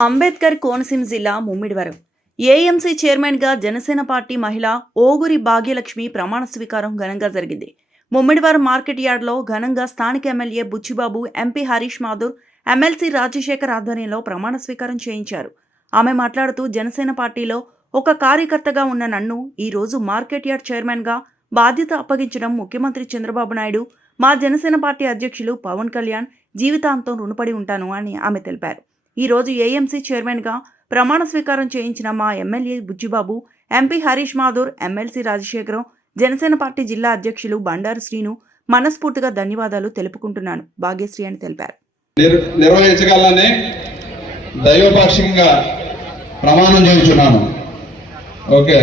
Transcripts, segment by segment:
అంబేద్కర్ కోనసీమ జిల్లా ముమ్మిడివరం. ఏఎంసీ చైర్మన్గా జనసేన పార్టీ మహిళ ఓగురి భాగ్యలక్ష్మి ప్రమాణ స్వీకారం ఘనంగా జరిగింది. ముమ్మిడివరం మార్కెట్ యార్డ్లో ఘనంగా స్థానిక MLA Buchibabu MP Harish Mathur MLC Rajasekhar ఆధ్వర్యంలో ప్రమాణ స్వీకారం చేయించారు. ఆమె మాట్లాడుతూ జనసేన పార్టీలో ఒక కార్యకర్తగా ఉన్న నన్ను ఈ రోజు మార్కెట్ యార్డ్ చైర్మన్గా బాధ్యత అప్పగించడం ముఖ్యమంత్రి చంద్రబాబు నాయుడు మా జనసేన పార్టీ అధ్యక్షులు పవన్ కళ్యాణ్ జీవితాంతం రుణపడి ఉంటాను అని ఆమె తెలిపారు. ఈరోజు ఏఎంసీ చైర్మన్గా ప్రమాణ స్వీకారం చేయించిన మా MLA Bujjibabu MP Harish Mathur MLC Rajasekharam Janasena party జిల్లా అధ్యక్షులు బండారు శ్రీను మనస్ఫూర్తిగా ధన్యవాదాలు తెలుపుకుంటున్నాను. భాగ్యశ్రీ అని తెలిపారు. నిర్- నిర్వహించగలని దైవపాక్షికంగా ప్రమాణం చేయించున్నాను. ఓకే.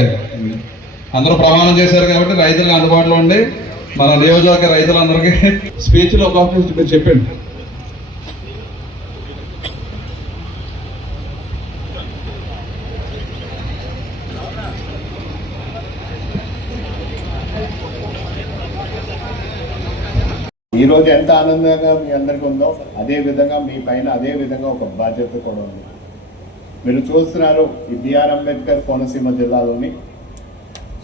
అందరూ ప్రమాణం చేశారు కాబట్టి రైతులకు అందుబాటులో ఉండి మన నియోజకవర్గ రైతులందరికీ స్పీచ్లో ఒక చెప్పండి. ఈరోజు ఎంత ఆనందంగా మీ అందరికీ ఉందో అదే విధంగా మీ పైన అదే విధంగా ఒక బాధ్యత కూడా ఉంది. మీరు చూస్తున్నారు ఈ బిఆర్ అంబేద్కర్ కోనసీమ జిల్లాలోని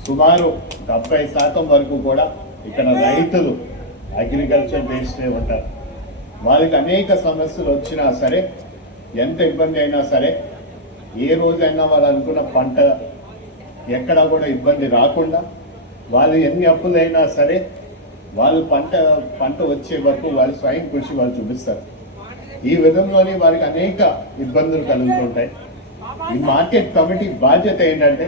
సుమారు డెబ్బై శాతం వరకు కూడా ఇక్కడ రైతులు అగ్రికల్చర్ బేస్డే ఉంటారు. వాళ్ళకి అనేక సమస్యలు వచ్చినా సరే ఎంత ఇబ్బంది అయినా సరే ఏ రోజైనా వాళ్ళు అనుకున్న పంట ఎక్కడా కూడా ఇబ్బంది రాకుండా వాళ్ళు ఎన్ని అప్పులైనా సరే వాళ్ళు పంట పంట వచ్చే వరకు వారి స్వయం కృషి వాళ్ళు చూపిస్తారు. ఈ విధంలోనే వారికి అనేక ఇబ్బందులు కలుగుతుంటాయి. ఈ మార్కెట్ కమిటీ బాధ్యత ఏంటంటే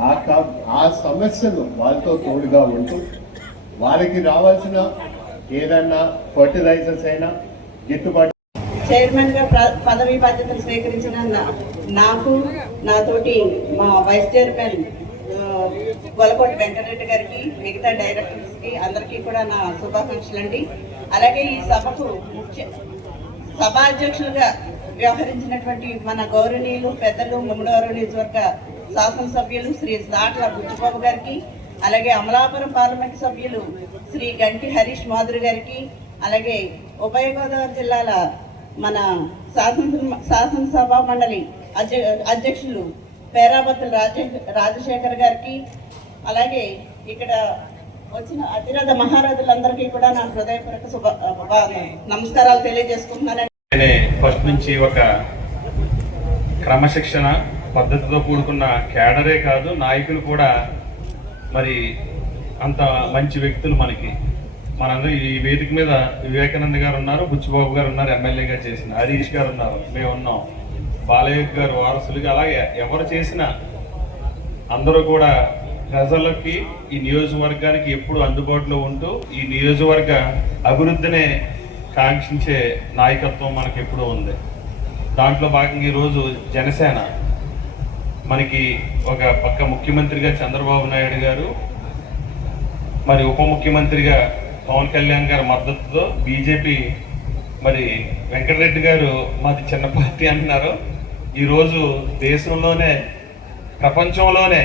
ఆ క- ఆ సమస్యలు వాళ్ళతో తోడుగా ఉంటూ వారికి రావాల్సిన ఏదన్నా ఫర్టిలైజర్స్ అయినా గిట్టుబాటు చైర్మన్గా పదవి బాధ్యతలు స్వీకరించిన నాకు నాతోటి మా వైస్ చైర్మన్ గొలకోటి వెంకటరెడ్డి గారికి మిగతా డైరెక్టర్స్కి అందరికీ కూడా నా శుభాకాంక్షలు అండి అలాగే ఈ సభకు ముఖ్య సభాధ్యక్షులుగా వ్యవహరించినటువంటి మన గౌరవనీయులు పెద్దలు ముమ్మడివారు నియోజకవర్గ శాసనసభ్యులు శ్రీ దాట్ల బుచ్చిబాబు గారికి అలాగే అమలాపురం పార్లమెంట్ సభ్యులు శ్రీ గంటి హరీష్ మాధురి గారికి అలాగే ఉభయ గోదావరి జిల్లాల మన శాసన శాసనసభ మండలి అధ్య అధ్యక్షులు పేరాబత్తుల రాజశేఖర్ గారికి అలాగే ఇక్కడ వచ్చిన అతిరథ మహారాజులందరికీ కూడా నా హృదయపూర్వక శుభ నమస్కారాలు తెలియజేసుకుంటున్నాను నేనే ఫస్ట్ నుంచి ఒక క్రమశిక్షణ పద్ధతితో కూడుకున్న క్యాడరే కాదు నాయకులు కూడా మరి అంత మంచి వ్యక్తులు మనకి. మనందరూ ఈ వేదిక మీద వివేకానంద గారు ఉన్నారు బుచ్చిబాబు గారు ఉన్నారు ఎమ్మెల్యేగా చేసిన హరీష్ గారు ఉన్నారు మేము ఉన్నాం బాలయ్య గారు వారసులుగా అలాగే ఎవరు చేసినా అందరూ కూడా ప్రజలకి ఈ నియోజకవర్గానికి ఎప్పుడు అందుబాటులో ఉంటూ ఈ నియోజకవర్గ అభివృద్ధినే కాంక్షించే నాయకత్వం మనకి ఎప్పుడూ ఉంది. దాంట్లో భాగంగా ఈరోజు జనసేన మనకి ఒక పక్క ముఖ్యమంత్రిగా చంద్రబాబు నాయుడు గారు మరి ఉప ముఖ్యమంత్రిగా పవన్ కళ్యాణ్ గారి మద్దతుతో బీజేపీ మరి వెంకటరెడ్డి గారు మాది చిన్న పార్టీ అంటున్నారు. ఈరోజు దేశంలోనే ప్రపంచంలోనే